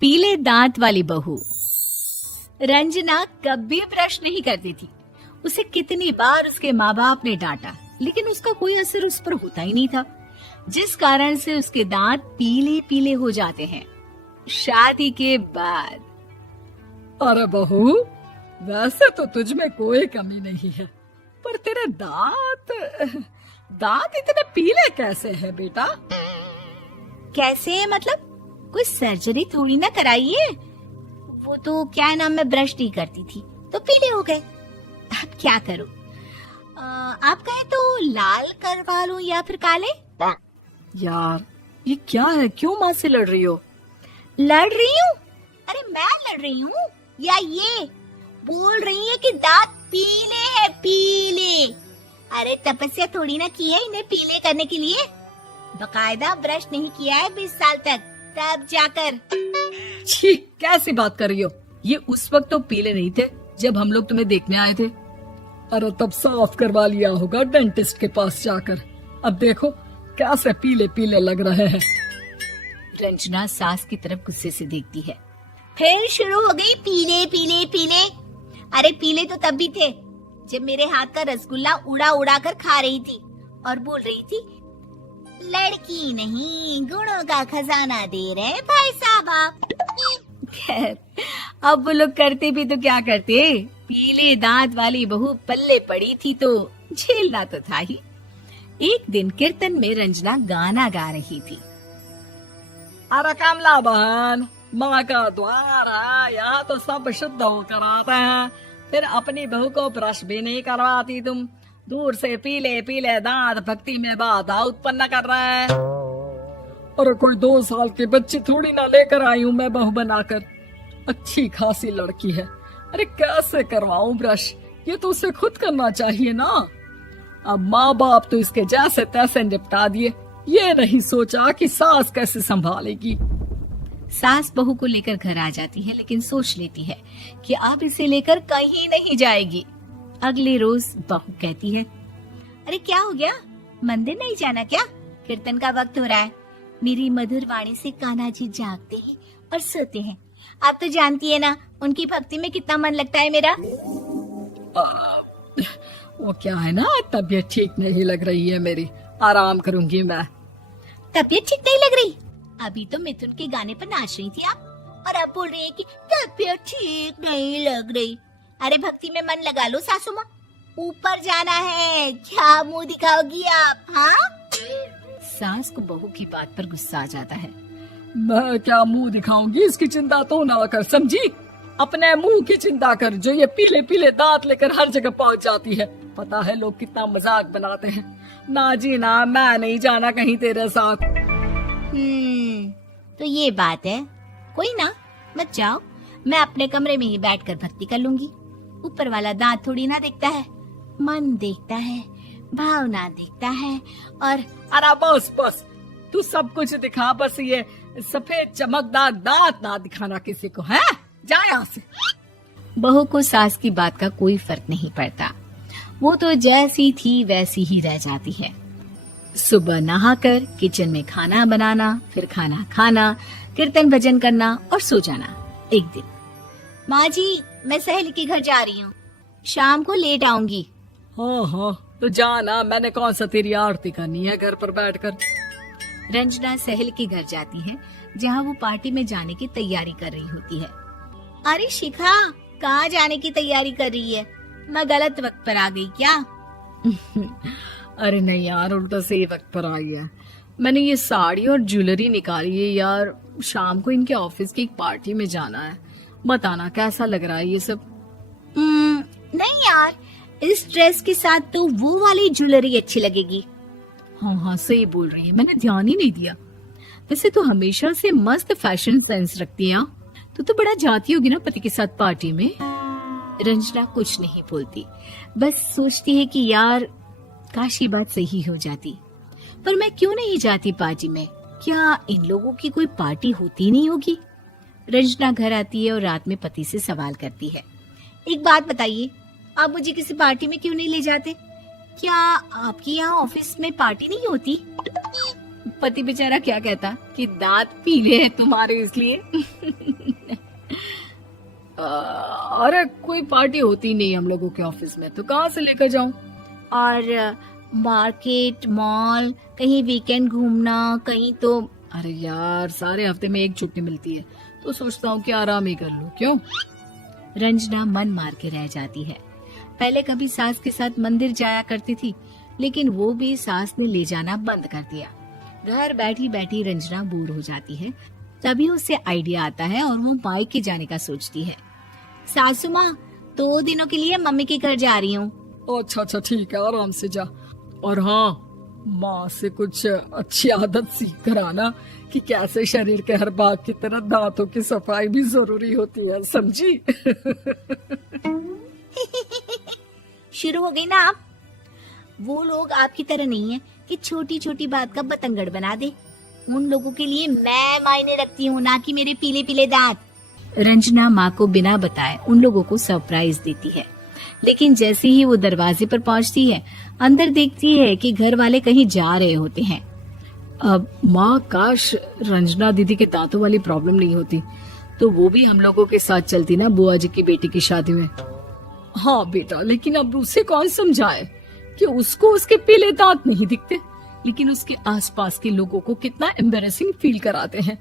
पीले दांत वाली बहू। रंजना कभी ब्रश नहीं करती थी। उसे कितनी बार उसके माँ बाप ने डांटा, लेकिन उसका कोई असर उस पर होता ही नहीं था, जिस कारण से उसके दांत पीले पीले हो जाते हैं। शादी के बाद अरे बहू, वैसे तो तुझ में कोई कमी नहीं है, पर तेरे दांत इतने पीले कैसे हैं बेटा? कैसे मतलब? कोई सर्जरी थोड़ी ना कराइए। वो तो क्या नाम, मैं ब्रश नहीं करती थी तो पीले हो गए। अब क्या करूं? आप कहें तो लाल करवा लूं या फिर काले? यार ये क्या है, क्यों माँ से लड़ रही हो? लड़ रही हूँ? अरे मैं लड़ रही हूँ या ये बोल रही है कि दांत पीले हैं, पीले। अरे तपस्या थोड़ी ना की है इन्हें पीले करने के लिए। बकायदा ब्रश नहीं किया है 20 साल तक, तब जाकर। छी, कैसी बात कर रही हो? ये उस वक्त तो पीले नहीं थे जब हम लोग तुम्हें देखने आए थे। अरे तब साफ करवा लिया होगा डेंटिस्ट के पास जाकर। अब देखो कैसे पीले पीले लग रहे हैं। रंजना सास की तरफ गुस्से से देखती है। फिर शुरू हो गई पीले पीले पीले। अरे पीले तो तब भी थे जब मेरे हाथ का रसगुल्ला उड़ा उड़ा कर खा रही थी और बोल रही थी, लड़की नहीं गुणों का खजाना दे रहे भाई साहब आप। खैर, अब वो लोग करते भी तो क्या करते, पीले दांत वाली बहू पल्ले पड़ी थी तो झेलना तो था ही। एक दिन कीर्तन में रंजना गाना गा रही थी। अरे कमला बहन, माँ का द्वार है, यहाँ तो सब शुद्ध होकर आते हैं, फिर अपनी बहू को ब्रश भी नहीं करवाती तुम। दूर से पीले पीले दांत भक्ति में बाधा उत्पन्न कर रहे हैं। अरे कोई 2 साल के बच्ची थोड़ी ना लेकर आई हूँ मैं बहू बनाकर। अच्छी खासी लड़की है, अरे कैसे करवाऊं ब्रश? ये तो उसे खुद करना चाहिए ना। अब माँ बाप तो इसके जैसे तैसे निपटा दिए, ये नहीं सोचा कि सास कैसे संभालेगी। सास बहू को लेकर घर आ जाती है, लेकिन सोच लेती है कि अब इसे लेकर कहीं नहीं जाएगी। अगले रोज बहू कहती है, अरे क्या हो गया, मंदिर नहीं जाना क्या? कीर्तन का वक्त हो रहा है। मेरी मधुर वाणी से कान्हा जी जागते हैं और सोते हैं। आप तो जानती है ना उनकी भक्ति में कितना मन लगता है मेरा। वो क्या है ना, तबीयत ठीक नहीं लग रही है मेरी, आराम करूंगी मैं। तबीयत ठीक नहीं लग रही? अभी तो मिथुन के गाने पर नाच रही थी आप, और अब बोल रही है कि तबीयत ठीक नहीं लग रही। अरे भक्ति में मन लगा लो सासू माँ, ऊपर जाना है, क्या मुंह दिखाओगी आप? हाँ? सास को बहू की बात पर गुस्सा आ जाता है। मैं क्या मुंह दिखाऊंगी, इसकी चिंता तो ना कर, समझी? अपने मुंह की चिंता कर, जो ये पीले पीले दांत लेकर हर जगह पहुंच जाती है। पता है लोग कितना मजाक बनाते हैं। ना जी ना, मैं नहीं जाना कहीं तेरे साथ। तो ये बात है, कोई ना, मत जाओ, मैं अपने कमरे में ही बैठकर भक्ति कर लूंगी। ऊपर वाला दांत थोड़ी ना देखता है, मन देखता है, भावना देखता है। और अरे बस बस, तू सब कुछ दिखा, बस ये सफेद चमकदार दांत ना दिखाना किसी को, है? जा यहाँ से। बहू को सास की बात का कोई फर्क नहीं पड़ता, वो तो जैसी थी वैसी ही रह जाती है। सुबह नहाकर किचन में खाना बनाना, फिर खाना खाना, कीर्तन भजन करना और सो जाना। एक दिन, माँ जी मैं सहेली के घर जा रही हूँ, शाम को लेट आऊंगी। हाँ हाँ तो जाना, मैंने कौन सा तेरी आरती करनी है घर पर बैठकर। रंजना सहेली के घर जाती है, जहाँ वो पार्टी में जाने की तैयारी कर रही होती है। अरे शिखा, कहाँ जाने की तैयारी कर रही है? मैं गलत वक्त पर आ गई क्या? अरे नहीं यार, उल्टा सही वक्त पर आ गया। मैंने ये साड़ी और ज्वेलरी निकाली है यार, शाम को इनके ऑफिस की एक पार्टी में जाना है। बताना कैसा लग रहा है ये सब? नहीं यार, इस ड्रेस के साथ तो वो वाली ज्वेलरी अच्छी लगेगी। हाँ हाँ सही बोल रही है, मैंने ध्यान ही नहीं दिया। वैसे तो हमेशा से मस्त फैशन सेंस रखती है। तो बड़ा जाती होगी ना पति के साथ पार्टी में। रंजना कुछ नहीं बोलती, बस सोचती है कि यार काश ये बात सही हो जाती, पर मैं क्यों नहीं जाती पार्टी में? क्या इन लोगों की कोई पार्टी होती नहीं होगी? रंजना घर आती है और रात में पति से सवाल करती है, एक बात बताइए, आप मुझे किसी पार्टी में क्यों नहीं ले जाते? क्या आपकी यहाँ ऑफिस में पार्टी नहीं होती? पति बेचारा क्या कहता कि दांत पीले हैं तुम्हारे इसलिए। अरे कोई पार्टी होती नहीं हम लोगों के ऑफिस में, तो कहाँ से लेकर जाऊं? और मार्केट, मॉल, कहीं वीकेंड घूमना, कहीं तो। अरे यार, सारे हफ्ते में एक छुट्टी मिलती है, तो सोचता हूँ कि आराम ही कर लूं। क्यों? रंजना मन मार के रह जाती है। पहले कभी सास के साथ मंदिर जाया करती थी, लेकिन वो भी सास ने ले जाना बंद कर दिया। घर बैठी बैठी रंजना बोर हो जाती है। तभी उसे आइडिया आता है और वो मायके जाने का सोचती है। सासू माँ, 2 दिनों के लिए मम्मी के घर जा रही हूँ। अच्छा अच्छा ठीक है, आराम से जा। और हाँ, माँ से कुछ अच्छी आदत सीख कर आना कि कैसे शरीर के हर भाग की तरह दांतों की सफाई भी जरूरी होती है, समझी? शुरू हो गई ना आप। वो लोग आपकी तरह नहीं है कि छोटी छोटी बात का बतंगड़ बना दे। उन लोगों के लिए मैं मायने रखती हूँ, ना कि मेरे पीले पीले दांत। रंजना माँ को बिना बताए उन लोगों को सरप्राइज देती है, लेकिन जैसे ही वो दरवाजे पर पहुंचती है, अंदर देखती है कि घर वाले कहीं जा रहे होते हैं। अब माँ, काश रंजना दीदी के दांतों वाली प्रॉब्लम नहीं होती, तो वो भी हम लोगों के साथ चलती ना बुआ जी की बेटी की शादी में। हाँ बेटा, लेकिन अब उसे कौन समझाए कि उसको उसके पीले दांत नहीं दिखते, लेकिन उसके आसपास के लोगों को कितना एम्बैरेसिंग फील कराते हैं।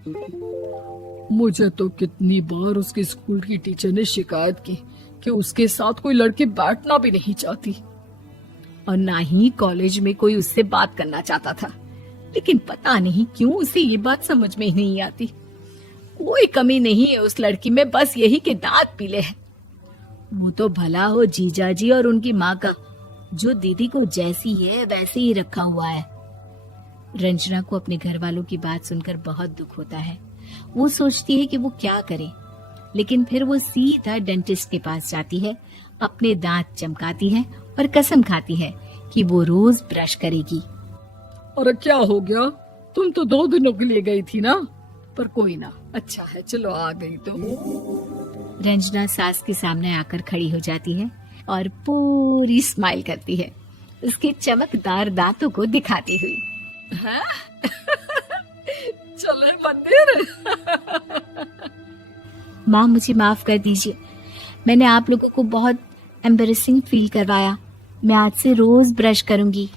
मुझे तो कितनी बार उसके स्कूल की टीचर ने शिकायत की कि उसके साथ कोई लड़की बैठना भी नहीं चाहती, और ना ही कॉलेज में कोई उससे बात करना चाहता था। लेकिन पता नहीं क्यों उसे ये बात समझ में ही नहीं आती। कोई कमी नहीं है उस लड़की में, बस यही कि दांत पीले हैं। वो तो भला हो जीजा जी और उनकी माँ का, जो दीदी को जैसी है वैसे ही रखा हुआ है। रंजना को अपने घर वालों की बात सुनकर बहुत दुख होता है। वो सोचती है कि वो क्या करे, लेकिन फिर वो सीधा डेंटिस्ट के पास जाती है, अपने दांत चमकाती है और कसम खाती है कि वो रोज ब्रश करेगी। अरे क्या हो गया? तुम तो 2 दिनों के लिए गई थी ना। पर कोई ना, अच्छा है, चलो आ गई तो। रंजना सास के सामने आकर खड़ी हो जाती है और पूरी स्माइल करती है, उसके चमकदार दांतों को दिखाती हुई। हैं? चले मंदिर। माँ, मुझे माफ कर दीजिए, मैंने आप लोगों को बहुत एम्बैरेसिंग फील करवाया। मैं आज से रोज ब्रश करूंगी।